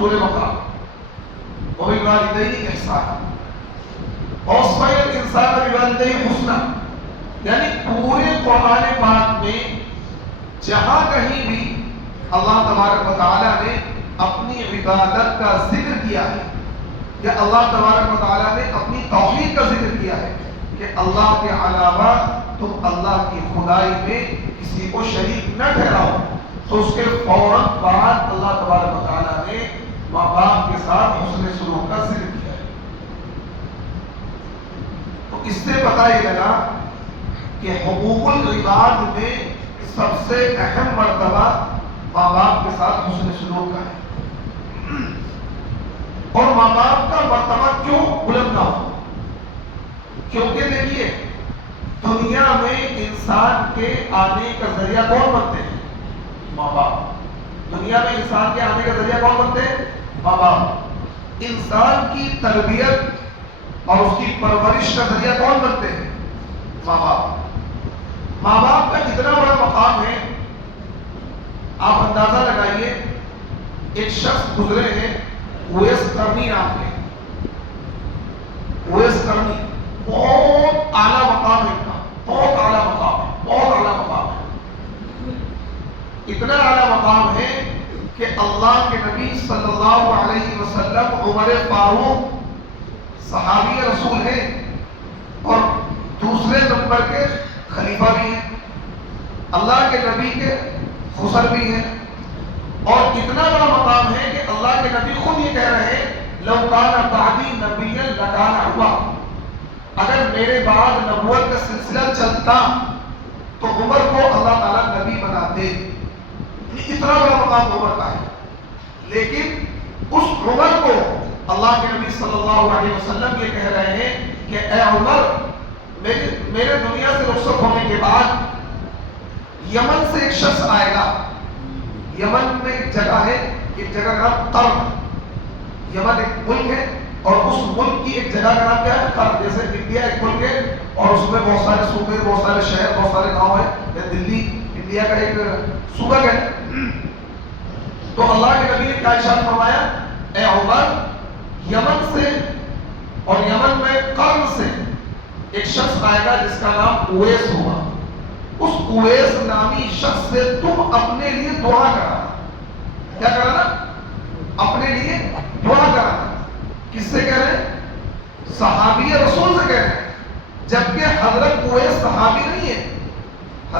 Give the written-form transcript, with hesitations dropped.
سورہ بقرہ وبالوالدین احسانا ووصینا الانسان بوالدیہ حسنا، یعنی پورے قرآن پاک میں جہاں کہیں بھی اللہ تبارک و تعالیٰ نے اپنی عبادت کا ذکر کیا ہے یا اللہ تبارک و تعالیٰ نے اپنی توحید کا ذکر کیا ہے کہ اللہ کے علاوہ تم اللہ کی خدائی میں کسی کو شریک نہ ٹھہراؤ، تو اس کے فوراً بعد اللہ تبارک و تعالیٰ نے ماں باپ کے ساتھ حسن سلوک کا ذکر کیا ہے۔ تو اس سے پتہ یہ لگا کہ حقوق العباد میں سب سے اہم مرتبہ ماں باپ کے ساتھ حسن سلوک کا ہے، اور ماں باپ کا مرتبہ کیوں بلند نہ ہو؟ کیونکہ دیکھیے دنیا میں انسان کے آنے کا ذریعہ کون بنتے ہیں؟ ماں باپ۔ دنیا میں انسان کے آنے کا ذریعہ کون بنتے ہیں؟ ماں باپ۔ انسان کی تربیت اور اس کی پرورش کا ذریعہ کون بنتے ہیں؟ ماں باپ۔ ماں باپ کا اتنا بڑا مقام ہے، آپ اندازہ لگائیے، ایک شخص گزرے ہیں اویس کرنی نام کے، اویس کرنی، بہت اعلیٰ مقام ہے ان کا، بہت اعلیٰ مقام ہے، بہت اعلیٰ مقام ہے، اتنا اعلیٰ مقام ہے کہ اللہ کے نبی صلی اللہ علیہ وسلم عمر فاروق صحابی رسول ہیں اور دوسرے نمبر کے خلیفہ بھی ہیں، اللہ کے نبی کے خسر بھی ہیں، اور اتنا بڑا مقام ہے کہ اللہ کے نبی خود یہ کہہ رہے ہیں لو کان بعدی نبیا لکان ہوا، اگر میرے بعد نبوت کا سلسلہ چلتا تو عمر کو اللہ تعالیٰ نبی بناتے۔ اتنا بڑا مقام عمر کا ہے، لیکن اس عمر کو اللہ کے نبی صلی اللہ علیہ وسلم یہ کہہ رہے ہیں کہ اے عمر، میرے دنیا سے رخصت ہونے کے بعد یمن سے ایک شخص آئے گا۔ یمن میں ایک جگہ ہے، ایک جگہ کا نام قرن، یمن ایک ملک ہے اور اس ملک کی ایک جگہ کا نام کیا ہے؟ قرن۔ جیسے انڈیا ایک ملک ہے اور اس میں بہت سارے صوبے، بہت سارے شہر، بہت سارے گاؤں ہیں، یا دلی انڈیا کا ایک صوبہ ہے۔ تو اللہ کے نبی نے کیا ارشاد فرمایا؟ اے عمر، یمن سے اور یمن میں قرن سے ایک شخص آئے گا جس کا نام اویس ہوگا، اس اویس نامی شخص سے تم اپنے لیے دعا کرانا۔ کیا کرانا؟ اپنے لیے دعا کرانا۔ کس سے کہہ رہے ہیں؟ صحابی رسول سے کہہ رہے ہیں، جبکہ حضرت اویس صحابی نہیں ہے،